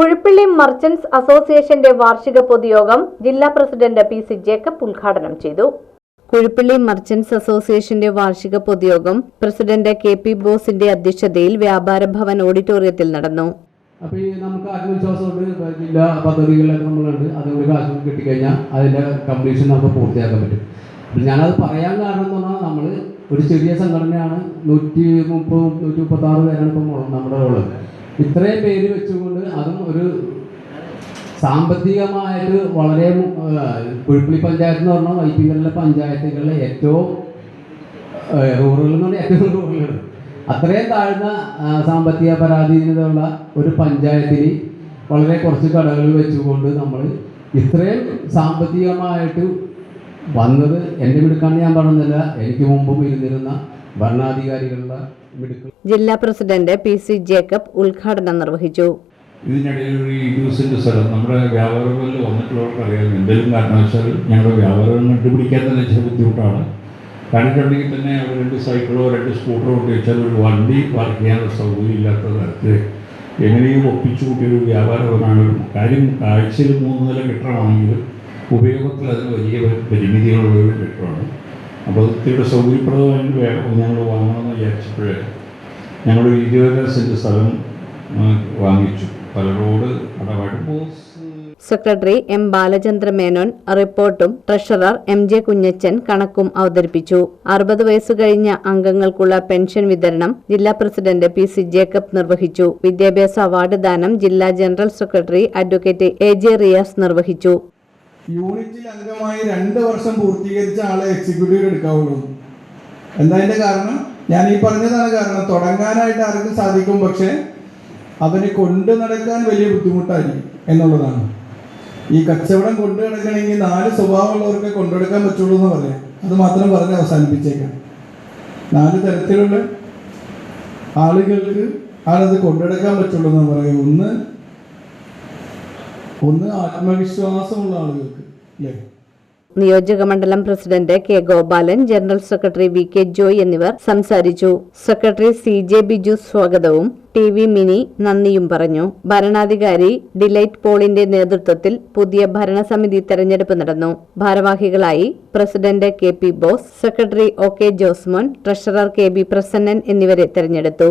Kuzhippally merchants അസോസിയേഷന്റെ വാർഷിക പൊതുയോഗം ജില്ലാ പ്രസിഡന്റ് പി.സി. ജേക്കബ് ഉദ്ഘാടനം ചെയ്തു. കുഴിപ്പള്ളി മർച്ചന്റ്സ് അസോസിയേഷന്റെ വാർഷിക പൊതുയോഗം പ്രസിഡന്റ് കെ.പി. ബോസിന്റെ അധ്യക്ഷതയിൽ വ്യാപാര ഭവൻ ഓഡിറ്റോറിയത്തിൽ നടന്നു. അപ്പോൾ നമുക്ക് ആത്മവിശ്വാസമുണ്ട്, ജില്ലാ പദ്ധതികളിലൊക്കെ നമ്മളുണ്ട്, അതുകൊണ്ട് കാശ് കിട്ടിക്കഴിഞ്ഞാൽ അതിൻ്റെ കംപ്ലീഷൻ നമുക്ക് പൂർത്തിയാക്കാൻ പറ്റും. ഞാനത് പറയാൻ കാരണം എന്ന് പറഞ്ഞാൽ നമ്മൾ ഒരു ചെറിയ സംഘടനയാണ്, 136 പേരാണ് ഇപ്പം നമ്മുടെ ഉള്ളത്. ഇത്രയും പേര് വെച്ചുകൊണ്ട് അതും ഒരു സാമ്പത്തികമായിട്ട് വളരെ കുഴിപ്പള്ളി പഞ്ചായത്ത് എന്ന് പറഞ്ഞാൽ വൈപ്പിങ്കലിലെ പഞ്ചായത്തുകളിലെ ഏറ്റവും റൂറൽ എന്ന് പറഞ്ഞാൽ ഏറ്റവും റൂറലാണ്. അത്രയും താഴ്ന്ന സാമ്പത്തിക പരാധീനതയുള്ള ഒരു പഞ്ചായത്തിൽ വളരെ കുറച്ച് കടകൾ വെച്ചുകൊണ്ട് നമ്മൾ ഇത്രയും സാമ്പത്തികമായിട്ട് വന്നത് എൻ്റെ മിടുക്കാണെന്ന് ഞാൻ പറഞ്ഞില്ല, എനിക്ക് മുമ്പും ഇരുന്നിരുന്ന ഭരണാധികാരികളുടെ മിടുക്ക്. ജില്ലാ പ്രസിഡന്റ് പി.സി. ജേക്കബ് ഉദ്ഘാടനം നിർവഹിച്ചു. ഇതിനിടയിൽ ഒരു 20 സെന്റ് സ്ഥലം നമ്മുടെ വ്യാപാരങ്ങളിൽ വന്നിട്ടുള്ളവർക്ക് അറിയാം. എന്തെങ്കിലും കാരണവശാൽ ഞങ്ങളുടെ വ്യാപാരം കണ്ടുപിടിക്കാൻ തന്നെ ചില ബുദ്ധിമുട്ടാണ്. കണ്ടിട്ടുണ്ടെങ്കിൽ തന്നെ അവർ 2 സൈക്കിളോ 2 സ്കൂട്ടറോ കൊണ്ട് വെച്ചാൽ ഒരു വണ്ടി പാർക്ക് ചെയ്യാനുള്ള സൗകര്യം ഇല്ലാത്ത തരത്തിൽ എങ്ങനെയും ഒപ്പിച്ചു കൂട്ടിയൊരു വ്യാപാരമാണ്. കാര്യം ആഴ്ചയിൽ 3 നില കെട്ടിടമാണെങ്കിലും ഉപയോഗത്തിൽ അതിന് വലിയ പരിമിതികളുള്ളൊരു കെട്ടിടമാണ്. അപ്പോൾ ഒത്തിരി സൗകര്യപ്രദമായി ഞങ്ങൾ വാങ്ങണമെന്ന് വിചാരിച്ചപ്പോഴേ ഞങ്ങൾ 20 സെന്റ് സ്ഥലം വാങ്ങിച്ചു. പലരോട് അടവാട് സെക്രട്ടറി എം. ബാലചന്ദ്ര മേനോൻ റിപ്പോർട്ടും ട്രഷറർ എം.ജെ. കുഞ്ഞച്ചൻ കണക്കും അവതരിപ്പിച്ചു. 60 വയസ്സ് കഴിഞ്ഞ അംഗങ്ങൾക്കുള്ള പെൻഷൻ വിതരണം ജില്ലാ പ്രസിഡന്റ് പി.സി. ജേക്കബ് നിർവഹിച്ചു. വിദ്യാഭ്യാസ അവാർഡ് ദാനം ജില്ലാ ജനറൽ സെക്രട്ടറി അഡ്വക്കേറ്റ് എ.ജെ. റിയാസ് നിർവഹിച്ചു. യൂണിറ്റിൽ അംഗമായി 2 വർഷം പൂർത്തീകരിച്ച ആളെ എക്സിക്യൂട്ടീവ് എടുക്കാവുള്ളൂ. എന്താ കാരണം? ഞാൻ ഈ പറഞ്ഞതാണ് കാരണം. തുടങ്ങാനായിട്ട് ആർക്കും സാധിക്കും, പക്ഷേ അവന് കൊണ്ടു നടക്കാൻ വലിയ ബുദ്ധിമുട്ടായിരിക്കും എന്നുള്ളതാണ്. ഈ കച്ചവടം കൊണ്ടു നടക്കണമെങ്കിൽ 4 സ്വഭാവമുള്ളവർക്ക് കൊണ്ടുനടക്കാൻ പറ്റുള്ളൂ എന്ന് പറയാം. അത് മാത്രം പറഞ്ഞ് അവസാനിപ്പിച്ചേക്കാം. 4 തരത്തിലുള്ള ആളുകൾക്ക് ആണത് കൊണ്ടുനടക്കാൻ പറ്റുള്ളൂ എന്ന് പറയും. ഒന്ന് ആത്മവിശ്വാസമുള്ള ആളുകൾക്ക്, അല്ലേ? നിയോജക മണ്ഡലം president K. Gopalan, general secretary V. K. Joy എന്നിവർ സംസാരിച്ചു. സെക്രട്ടറി സി.ജെ. ബിജു സ്വാഗതവും ടി.വി. മിനി നന്ദിയും പറഞ്ഞു. ഭരണാധികാരി ഡിലൈറ്റ് പോളിന്റെ നേതൃത്വത്തിൽ പുതിയ ഭരണസമിതി തെരഞ്ഞെടുപ്പ് നടന്നു. ഭാരവാഹികളായി president K P. Bose, secretary O K. Josemon, treasurer K B. Prasannan എന്നിവരെ തെരഞ്ഞെടുത്തു.